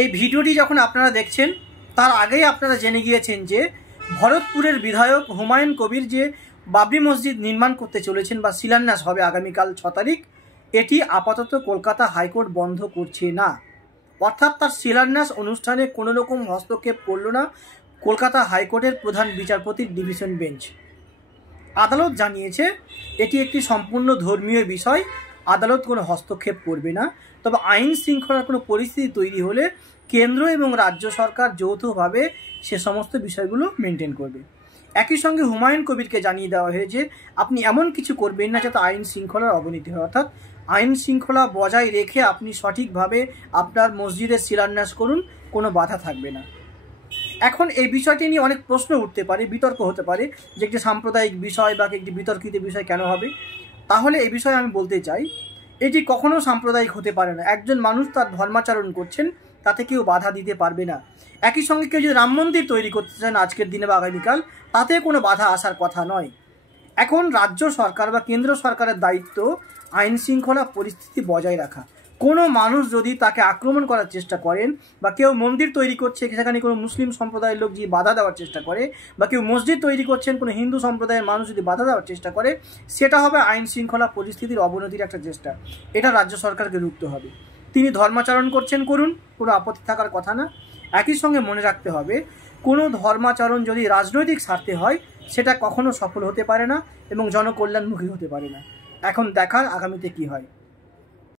এই ভিডিওটি যখন আপনারা দেখছেন তার আগেই আপনারা জেনে গিয়েছেন যে ভরতপুরের বিধায়ক হুমায়ুন কবির যে বাবরি মসজিদ নির্মাণ করতে চলেছেন বা শিলান্যাস হবে আগামীকাল 6 তারিখ, এটি আপাতত কলকাতা হাইকোর্ট বন্ধ করছে না। অর্থাৎ তার শিলান্যাস অনুষ্ঠানে কোনো রকম হস্তক্ষেপ করল না কলকাতা হাইকোর্টের প্রধান বিচারপতির ডিভিশন বেঞ্চ। আদালত জানিয়েছে এটি একটি সম্পূর্ণ ধর্মীয় বিষয়, আদালত কোনো হস্তক্ষেপ করবে না। তবে আইন শৃঙ্খলার কোনো পরিস্থিতি তৈরি হলে কেন্দ্র এবং রাজ্য সরকার যৌথভাবে সে সমস্ত বিষয়গুলো মেনটেন করবে। একই সঙ্গে হুমায়ুন কবিরকে জানিয়ে দেওয়া হয়েছে আপনি এমন কিছু করবেন না যাতে আইন শৃঙ্খলার অবনতি হয়, অর্থাৎ আইন শৃঙ্খলা বজায় রেখে আপনি সঠিকভাবে আপনার মসজিদের শিলান্যাস করুন, কোনো বাধা থাকবে না। এখন এই বিষয়টি নিয়ে অনেক প্রশ্ন উঠতে পারে, বিতর্ক হতে পারে যে একটি সাম্প্রদায়িক বিষয় বা একটি বিতর্কিত বিষয় কেন হবে। তাহলে এই বিষয়ে আমি বলতে চাই এটি কখনো সাম্প্রদায়িক হতে পারে না। একজন মানুষ তার ধর্মাচরণ করছেন, তাতে কেউ বাধা দিতে পারবে না। একই সঙ্গে কেউ যদি রাম মন্দির তৈরি করতে চান আজকের দিনে বা আগামীকাল, তাতে কোনো বাধা আসার কথা নয়। এখন রাজ্য সরকার বা কেন্দ্র সরকারের দায়িত্ব আইন শৃঙ্খলা পরিস্থিতি বজায় রাখা। কোনো মানুষ যদি তাকে আক্রমণ করার চেষ্টা করেন বা কেউ মন্দির তৈরি করছে সেখানে কোনো মুসলিম সম্প্রদায়ের লোক যদি বাধা দেওয়ার চেষ্টা করে বা কেউ মসজিদ তৈরি করছেন কোনো হিন্দু সম্প্রদায়ের মানুষ যদি বাধা দেওয়ার চেষ্টা করে, সেটা হবে আইন শৃঙ্খলা পরিস্থিতির অবনতির একটা চেষ্টা। এটা রাজ্য সরকারকে রুখতে হবে। তিনি ধর্মাচরণ করছেন করুন, কোনো আপত্তি থাকার কথা না। একই সঙ্গে মনে রাখতে হবে কোনো ধর্মাচরণ যদি রাজনৈতিক স্বার্থে হয় সেটা কখনো সফল হতে পারে না এবং জনকল্যাণমুখী হতে পারে না। এখন দেখার আগামীতে কি হয়।